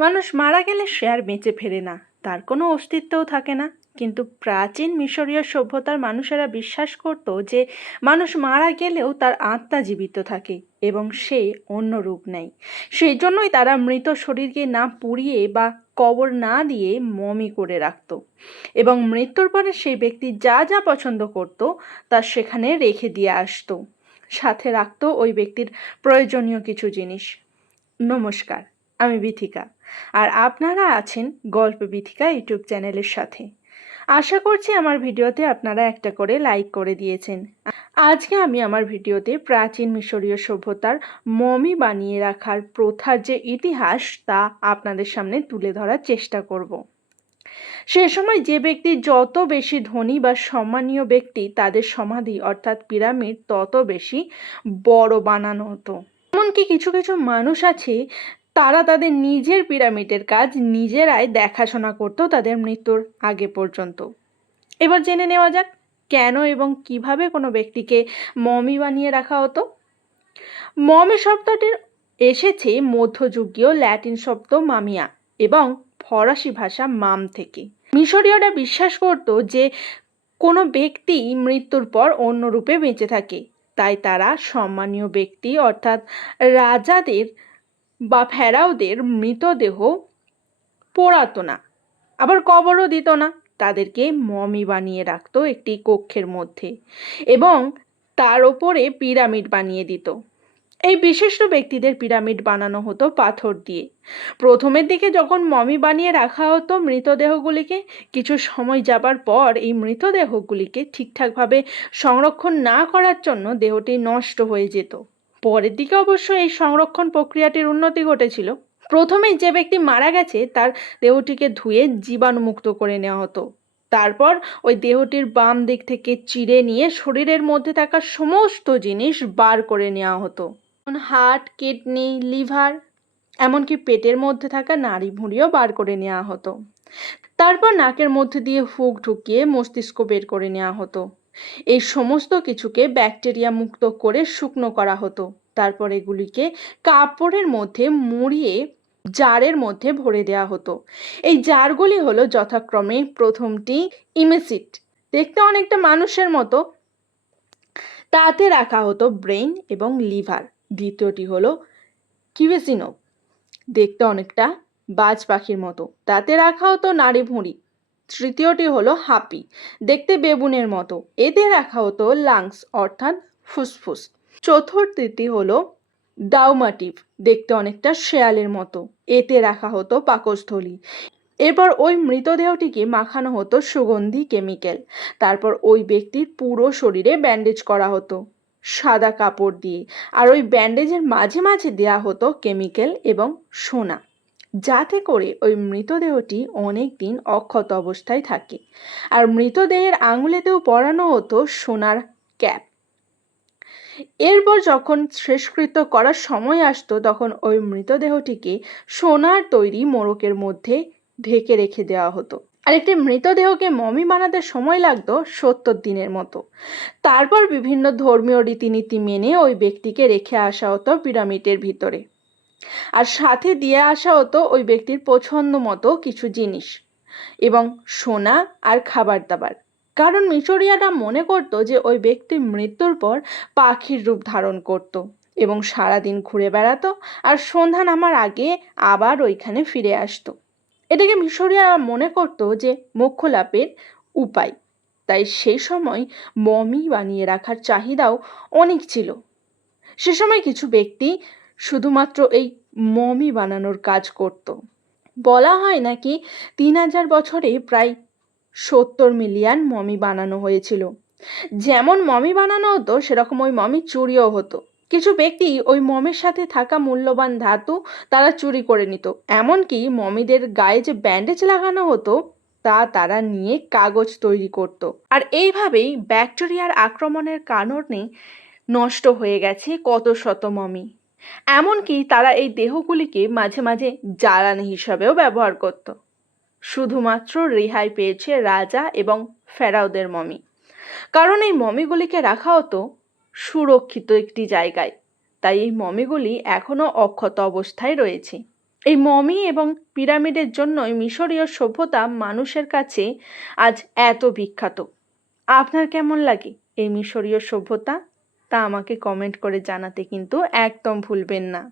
মানুষ মারা গেলে সে আর বেঁচে ফেরে না। তার কোনো অস্তিত্বও থাকে না। কিন্তু প্রাচীন মিশরীয় সভ্যতার মানুষেরা বিশ্বাস করত যে, মানুষ মারা গেলেও তার আত্মা জীবিত থাকে এবং সে অন্য রূপ নেয়। সেই জন্যই তারা মৃত শরীরকে না পুড়িয়ে বা কবর না দিয়ে মমি করে রাখত এবং মৃত্যুর পরে সেই ব্যক্তি যা যা পছন্দ করত, তা সেখানে রেখে দিয়ে আসতো। সাথে রাখত ওই ব্যক্তির প্রয়োজনীয় কিছু জিনিস। নমস্কার। আমি বিথিকা। আর আপনারা আছেন গল্প বিথিকা ইউটিউব চ্যানেলের সাথে। আশা করছি আমার ভিডিওতে আপনারা একটা করে লাইক করে দিয়েছেন। আজকে আমি আমার ভিডিওতে প্রাচীন মিশরীয় সভ্যতার মমি বানিয়ে রাখার প্রথার যে ইতিহাস তা আপনাদের সামনে তুলে ধরার চেষ্টা করব। সে সময় যে ব্যক্তি যত বেশি ধনী বা সম্মানীয় ব্যক্তি তাদের সমাধি অর্থাৎ পিরামিড তত বেশি বড় বানানো হতো। এমনকি কিছু কিছু মানুষ আছে তারা তাদের নিজের পিরামিডের কাজ নিজেরাই দেখাশোনা করতো তাদের মৃত্যুর আগে পর্যন্ত। এবার জেনে নেওয়া যাক, কেন এবং কীভাবে কোনো ব্যক্তিকে মমি বানিয়ে রাখা হতো? মমি শব্দটির এসেছে মধ্যযুগীয় ল্যাটিন শব্দ মামিয়া এবং ফরাসি ভাষা মাম থেকে। মিশরীয়রা বিশ্বাস করত যে কোনো ব্যক্তি মৃত্যুর পর অন্য রূপে বেঁচে থাকে, তাই তারা সম্মানীয় ব্যক্তি অর্থাৎ রাজাদের বা ফেরাওদের মৃতদেহ পোড়াতো না, আবার কবরও দিত না। তাদেরকে মমি বানিয়ে রাখত একটি কক্ষের মধ্যে এবং তার ওপরে পিরামিড বানিয়ে দিত। এই বিশিষ্ট ব্যক্তিদের পিরামিড বানানো হতো পাথর দিয়ে। প্রথমের দিকে যখন মমি বানিয়ে রাখা হতো মৃতদেহগুলিকে, কিছু সময় যাবার পর এই মৃতদেহগুলিকে ঠিকঠাকভাবে সংরক্ষণ না করার জন্য দেহটি নষ্ট হয়ে যেত। পরের দিকে অবশ্য এই সংরক্ষণ প্রক্রিয়াটির উন্নতি ঘটেছিল। প্রথমেই যে ব্যক্তি মারা গেছে, তার দেহটিকে ধুয়ে জীবাণুমুক্ত করে নেওয়া হতো। তারপর ওই দেহটির বাম দিক থেকে চিড়ে নিয়ে শরীরের মধ্যে থাকা সমস্ত জিনিস বার করে নেওয়া হতো। হার্ট, কিডনি, লিভার, এমনকি পেটের মধ্যে থাকা নাড়ি ভুঁড়িও বার করে নেওয়া হতো। তারপর নাকের মধ্যে দিয়ে ফুক ঢুকিয়ে মস্তিষ্ক বের করে নেওয়া হতো। এই সমস্ত কিছুকে ব্যাকটেরিয়া মুক্ত করে শুকনো করা হতো। তারপর এগুলিকে কাপড়ের মধ্যে মুড়িয়ে জারের মধ্যে ভরে দেওয়া হতো। এই জারগুলি হলো যথাক্রমে প্রথমটি ইমেসিট দেখতে অনেকটা মানুষের মতো। তাতে রাখা হতো ব্রেন এবং লিভার দ্বিতীয়টি হলো কিউয়েসিনো দেখতে অনেকটা বাজ পাখির মতো। তাতে রাখা হতো নাড়ি ভুঁড়ি তৃতীয়টি হলো হাপি, দেখতে বেবুনের মতো। এতে রাখা হতো লাংস, অর্থাৎ ফুসফুস। চতুর্থটি হলো ডাউমাটিভ, দেখতে অনেকটা শেয়ালের মতো। এতে রাখা হতো পাকস্থলী। এরপর ওই মৃতদেহটিকে মাখানো হতো সুগন্ধি কেমিক্যাল। তারপর ওই ব্যক্তির পুরো শরীরে ব্যান্ডেজ করা হতো সাদা কাপড় দিয়ে। আর ওই ব্যান্ডেজের মাঝে মাঝে দেয়া হতো কেমিক্যাল এবং সোনা। যাতে করে ওই মৃতদেহটি অনেক দিন অক্ষত অবস্থায় থাকে। আর মৃতদেহের আঙুলেতেও পরানো হতো সোনার ক্যাপ। এরপর যখন শেষকৃত্য করার সময় আসতো, তখন ওই মৃতদেহটিকে সোনার তৈরি মোড়কের মধ্যে ঢেকে রেখে দেওয়া হতো। আর একটি মৃতদেহকে মমি বানাতে সময় লাগতো সত্তর দিনের মতো। তারপর বিভিন্ন ধর্মীয় রীতিনীতি মেনে ওই ব্যক্তিকে রেখে আসা হতো পিরামিডের ভিতরে। আর সাথে দিয়ে আসা হতো ওই ব্যক্তির পছন্দ মতো কিছু জিনিস এবং সোনা আর খাবার দাবার কারণ মিশরিয়ারা মনে করত যে ওই ব্যক্তির মৃত্যুর পর পাখির রূপ ধারণ করত এবং সারাদিন ঘুরে বেড়াতো আর সন্ধ্যা নামার আগে আবার ওইখানে ফিরে আসতো। এটাকে মিশরিয়ারা মনে করত যে মোক্ষ লাভের উপায়। তাই সেই সময় মমি বানিয়ে রাখার চাহিদাও অনেক ছিল। সে সময় কিছু ব্যক্তি শুধুমাত্র এই মমি বানানোর কাজ করত। বলা হয় নাকি তিন হাজার বছরে প্রায় সত্তর মিলিয়ন মমি বানানো হয়েছিল। যেমন মমি বানানো হতো, সেরকম ওই মমি চুরিও হতো। কিছু ব্যক্তি ওই মমের সাথে থাকা মূল্যবান ধাতু তারা চুরি করে নিত। এমনকি মমিদের গায়ে যে ব্যান্ডেজ লাগানো হতো, তা তারা নিয়ে কাগজ তৈরি করত। আর এইভাবেই ব্যাকটেরিয়ার আক্রমণের কারণে নষ্ট হয়ে গেছে কত শত মমি। এমনকি তারা এই দেহগুলিকে মাঝে মাঝে জ্বালানি হিসাবেও ব্যবহার করত। শুধুমাত্র রেহাই পেয়েছে রাজা এবং ফেরাওদের মমি। কারণ এই মমিগুলিকে রাখা হতো সুরক্ষিত একটি জায়গায়। তাই এই মমিগুলি এখনও অক্ষত অবস্থায় রয়েছে। এই মমি এবং পিরামিডের জন্যই মিশরীয় সভ্যতা মানুষের কাছে আজ এত বিখ্যাত। আপনার কেমন লাগে এই মিশরীয় সভ্যতা? তা আমাকে কমেন্ট করে জানাতে কিন্তু একদম ভুলবেন না।